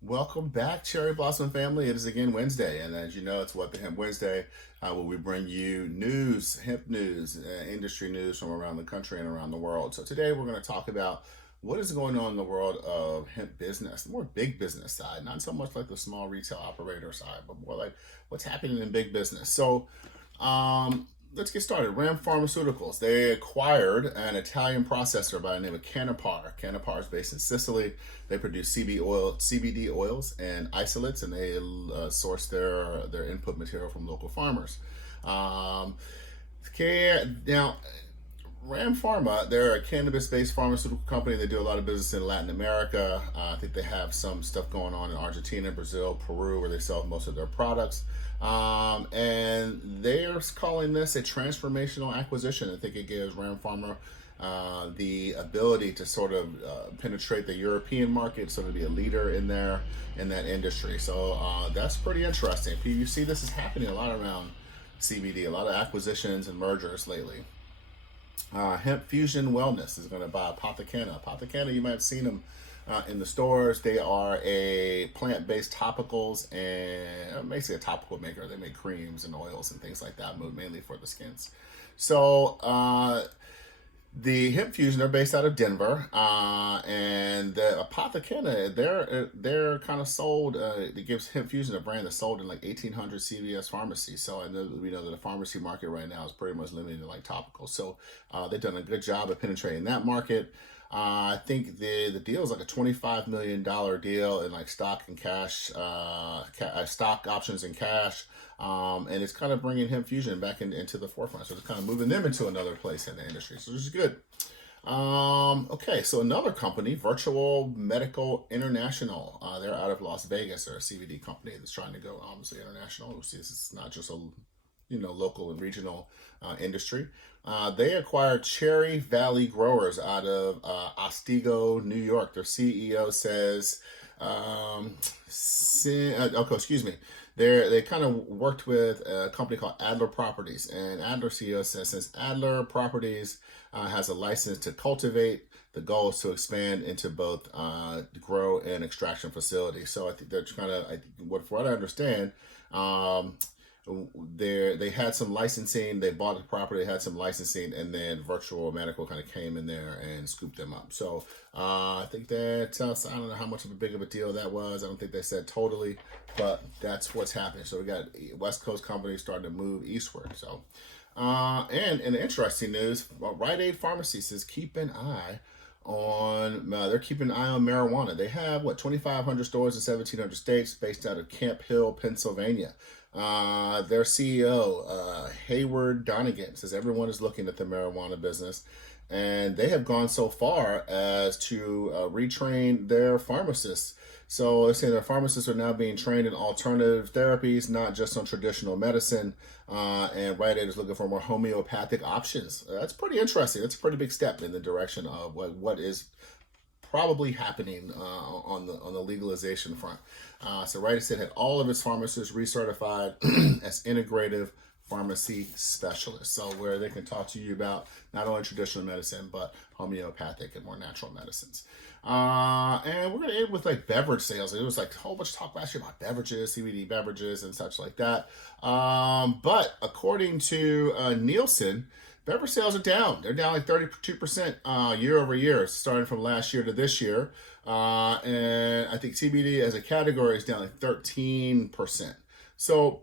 Welcome back, Cherry Blossom family. It is again Wednesday, and as you know, it's what the Hemp Wednesday, where we bring you news, hemp news, industry news from around the country and around the world. So today we're going to talk about what is going on in the world of hemp business, the more big business side, not so much like the small retail operator side, but more like what's happening in big business. Let's get started. Ram Pharmaceuticals. They acquired an Italian processor by the name of Canapar. Canapar is based in Sicily. They produce CBD oils and isolates, and they source their input material from local farmers. Now, Ram Pharma, they're a cannabis-based pharmaceutical company. They do a lot of business in Latin America. I think they have some stuff going on in Argentina, Brazil, Peru, where they sell most of their products. And they're calling this a transformational acquisition. I think it gives Ram Pharma the ability to sort of penetrate the European market, sort of be a leader in that industry. So that's pretty interesting. You see this is happening a lot around CBD, a lot of acquisitions and mergers lately. Hemp Fusion Wellness is going to buy Apothecana. Apothecana, you might have seen them in the stores. They are a plant-based topicals and basically a topical maker. They make creams and oils and things like that, mainly for the skins. So the Hemp Fusion, they're based out of Denver, and the Apothecana, they're kind of sold. It gives Hemp Fusion a brand that's sold in like 1,800 CVS pharmacies. So I know we know that the pharmacy market right now is pretty much limited to like topicals. So they've done a good job of penetrating that market. I think the deal is like a $25 million deal in like stock and cash, stock options and cash. And it's kind of bringing Hemp Fusion back into the forefront. So it's kind of moving them into another place in the industry. So this is good. Okay, so another company, Virtual Medical International. They're out of Las Vegas. They're a CBD company that's trying to go obviously international. This is not just a local and regional industry. They acquired Cherry Valley Growers out of Otsego, New York. Their CEO says, excuse me. They kind of worked with a company called Adler Properties, and Adler CEO says since Adler Properties has a license to cultivate, the goal is to expand into both grow and extraction facilities. So I think they're kind of, from what I understand, they had some licensing. They bought the property, they had some licensing, and then Virtual Medical kind of came in there and scooped them up. So I think that I don't know how much of a big of a deal that was. I don't think they said totally, but that's what's happening. So we got West Coast companies starting to move eastward. So and in interesting news, Rite Aid Pharmacy says keep an eye on they're keeping an eye on marijuana. They have 2,500 stores in 1,700 states, based out of Camp Hill, Pennsylvania. Their CEO, Hayward Donegan, says everyone is looking at the marijuana business, and they have gone so far as to retrain their pharmacists. So they're saying their pharmacists are now being trained in alternative therapies, not just on traditional medicine. And Rite Aid is looking for more homeopathic options. That's pretty interesting. That's a pretty big step in the direction of what is probably happening on the legalization front. So Rite Aid had all of its pharmacists recertified as integrative pharmacy specialists, so where they can talk to you about not only traditional medicine but homeopathic and more natural medicines. And we're going to end with like beverage sales. There was like a whole bunch of talk last year about beverages, CBD beverages and such like that. But according to Nielsen, beverage sales are down. They're down like 32% year over year, starting from last year to this year. And I think CBD as a category is down like 13%. So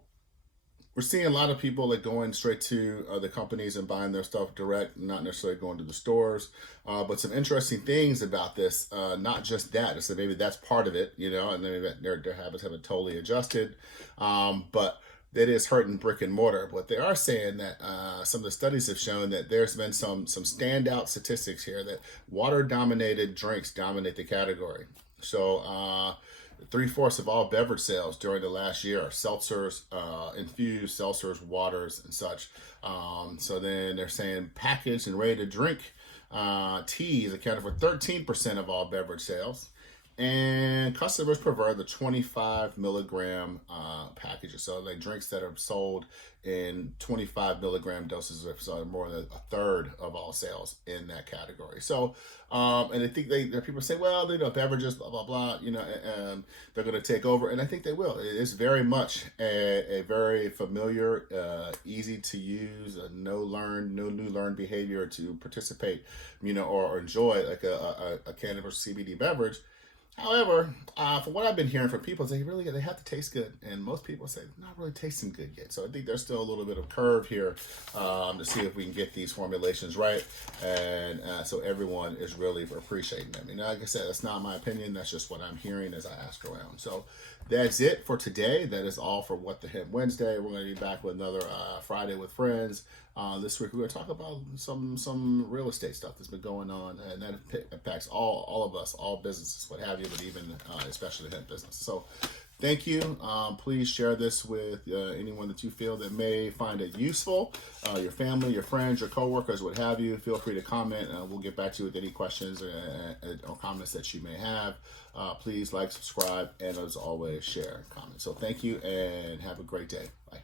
we're seeing a lot of people like going straight to the companies and buying their stuff direct, not necessarily going to the stores. But some interesting things about this, not just that. So maybe that's part of it, and maybe their habits haven't totally adjusted. But it is hurting brick and mortar. But they are saying that some of the studies have shown that there's been some standout statistics here that water-dominated drinks dominate the category. So 3/4 of all beverage sales during the last year are seltzers, infused seltzers, waters, and such. So then they're saying packaged and ready to drink teas accounted for 13% of all beverage sales. And customers prefer the 25 milligram packages. So like drinks that are sold in 25 milligram doses, so more than a third of all sales in that category. So, and I think people say, well, beverages, blah, blah, blah, they're going to take over. And I think they will. It's very much a very familiar, easy to use, no new learned behavior to participate, or enjoy like a cannabis CBD beverage. However, from what I've been hearing from people, they have to taste good, and most people say not really tasting good yet. So I think there's still a little bit of curve here to see if we can get these formulations right, and so everyone is really appreciating them. And like I said, that's not my opinion. That's just what I'm hearing as I ask around. So that's it for today. That is all for What the Hemp Wednesday. We're going to be back with another Friday with Friends. This week we're going to talk about some real estate stuff that's been going on, and that impacts all of us, all businesses, what have you, but even especially the hemp business. So thank you. Please share this with anyone that you feel that may find it useful, your family, your friends, your coworkers, what have you. Feel free to comment. We'll get back to you with any questions or comments that you may have. Please like, subscribe, and as always, share, comment. So thank you, and have a great day. Bye.